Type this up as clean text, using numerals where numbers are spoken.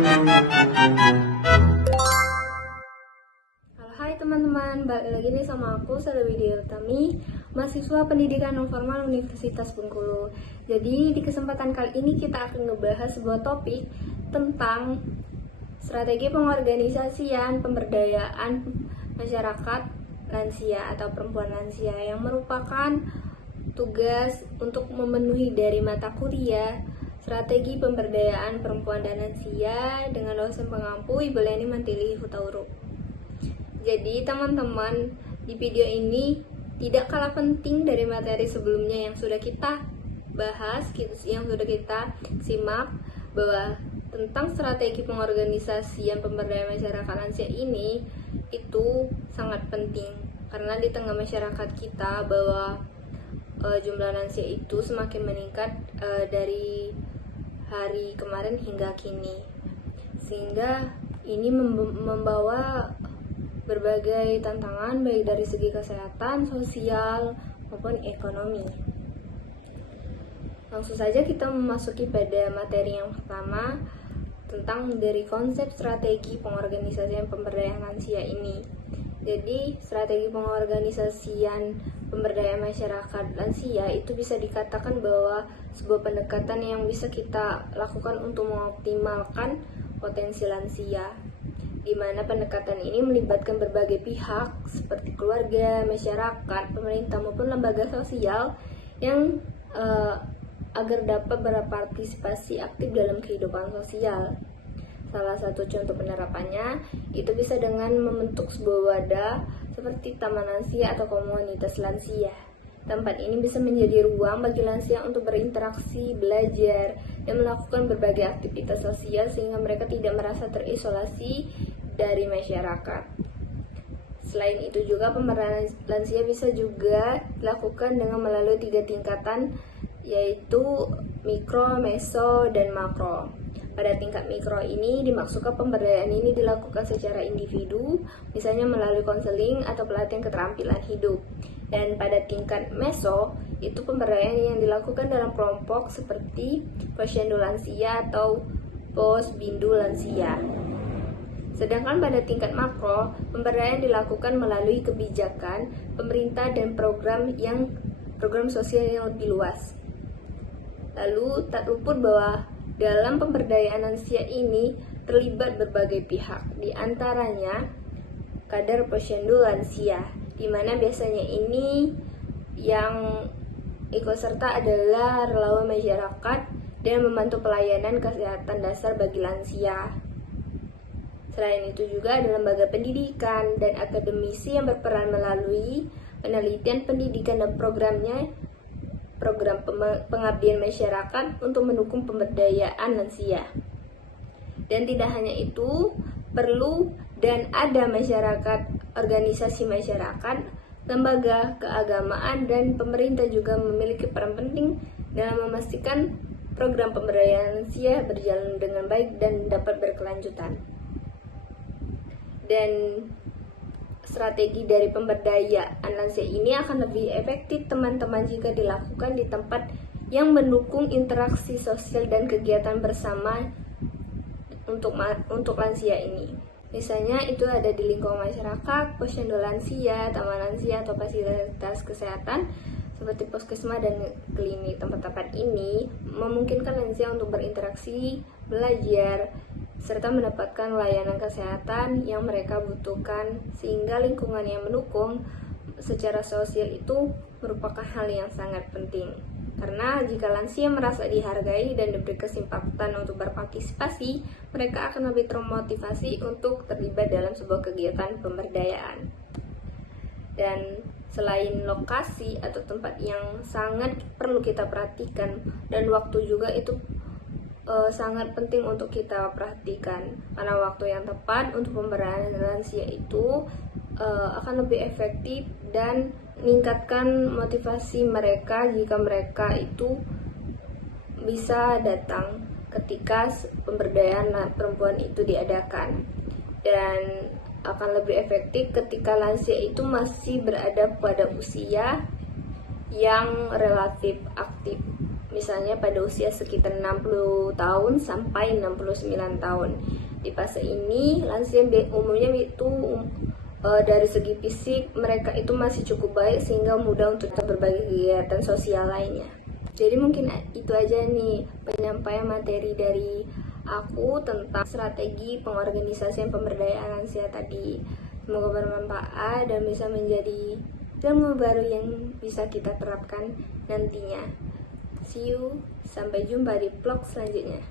Halo, hai teman-teman, balik lagi nih sama aku, Sada Widya Utami, mahasiswa pendidikan non formal Universitas Bengkulu. Jadi di kesempatan kali ini kita akan ngebahas sebuah topik tentang strategi pengorganisasian pemberdayaan masyarakat lansia atau perempuan lansia yang merupakan tugas untuk memenuhi dari mata kuliah strategi pemberdayaan perempuan dan lansia dengan dosen pengampu Ibu Leni Mantili Hutauruk. Jadi teman-teman, di video ini tidak kalah penting dari materi sebelumnya yang sudah kita bahas, yang sudah kita simak, bahwa tentang strategi pengorganisasian pemberdayaan masyarakat lansia ini itu sangat penting karena di tengah masyarakat kita bahwa jumlah lansia itu semakin meningkat dari hari kemarin hingga kini, sehingga ini membawa berbagai tantangan baik dari segi kesehatan, sosial, maupun ekonomi. Langsung saja kita memasuki pada materi yang pertama tentang dari konsep strategi pengorganisasian pemberdayaan lansia ini. Jadi, strategi pengorganisasian pemberdayaan masyarakat lansia itu bisa dikatakan bahwa sebuah pendekatan yang bisa kita lakukan untuk mengoptimalkan potensi lansia, di mana pendekatan ini melibatkan berbagai pihak seperti keluarga, masyarakat, pemerintah maupun lembaga sosial yang agar dapat berpartisipasi aktif dalam kehidupan sosial. Salah satu contoh penerapannya itu bisa dengan membentuk sebuah wadah seperti taman lansia atau komunitas lansia. Tempat ini bisa menjadi ruang bagi lansia untuk berinteraksi, belajar, dan melakukan berbagai aktivitas sosial sehingga mereka tidak merasa terisolasi dari masyarakat. Selain itu juga pemberdayaan lansia bisa juga dilakukan dengan melalui 3 tingkatan, yaitu mikro, meso, dan makro. Pada tingkat mikro ini dimaksudkan pemberdayaan ini dilakukan secara individu, misalnya melalui konseling atau pelatihan keterampilan hidup. Dan pada tingkat meso, itu pemberdayaan yang dilakukan dalam kelompok seperti posyandu lansia atau posbindu lansia. Sedangkan pada tingkat makro, pemberdayaan dilakukan melalui kebijakan pemerintah dan program sosial yang lebih luas. Lalu tak luput bahwa dalam pemberdayaan lansia ini terlibat berbagai pihak, di antaranya kader posyandu lansia, di mana biasanya ini yang ikut serta adalah relawan masyarakat dan membantu pelayanan kesehatan dasar bagi lansia. Selain itu juga ada lembaga pendidikan dan akademisi yang berperan melalui penelitian pendidikan dan program pengabdian masyarakat untuk mendukung pemberdayaan lansia. Dan tidak hanya itu, perlu dan ada masyarakat, organisasi masyarakat, lembaga keagamaan, dan pemerintah juga memiliki peran penting dalam memastikan program pemberdayaan lansia berjalan dengan baik dan dapat berkelanjutan. Dan strategi dari pemberdayaan lansia ini akan lebih efektif teman-teman jika dilakukan di tempat yang mendukung interaksi sosial dan kegiatan bersama untuk lansia ini. Misalnya itu ada di lingkungan masyarakat, posyandu lansia, taman lansia, atau fasilitas kesehatan seperti puskesmas dan klinik. Tempat-tempat ini memungkinkan lansia untuk berinteraksi, belajar, serta mendapatkan layanan kesehatan yang mereka butuhkan, sehingga lingkungan yang mendukung secara sosial itu merupakan hal yang sangat penting. Karena jika lansia merasa dihargai dan diberi kesempatan untuk berpartisipasi, mereka akan lebih termotivasi untuk terlibat dalam sebuah kegiatan pemberdayaan. Dan selain lokasi atau tempat yang sangat perlu kita perhatikan, dan waktu juga itu sangat penting untuk kita perhatikan, karena waktu yang tepat untuk pemberdayaan lansia itu akan lebih efektif dan meningkatkan motivasi mereka jika mereka itu bisa datang ketika pemberdayaan perempuan itu diadakan, dan akan lebih efektif ketika lansia itu masih berada pada usia yang relatif aktif. misalnya pada usia sekitar 60 tahun sampai 69 tahun. Di fase ini lansia umumnya itu dari segi fisik mereka itu masih cukup baik sehingga mudah untuk berbagai kegiatan sosial lainnya. Jadi mungkin itu aja nih penyampaian materi dari aku tentang strategi pengorganisasian pemberdayaan lansia tadi. Semoga bermanfaat dan bisa menjadi ilmu baru yang bisa kita terapkan nantinya. See you, sampai jumpa di vlog selanjutnya.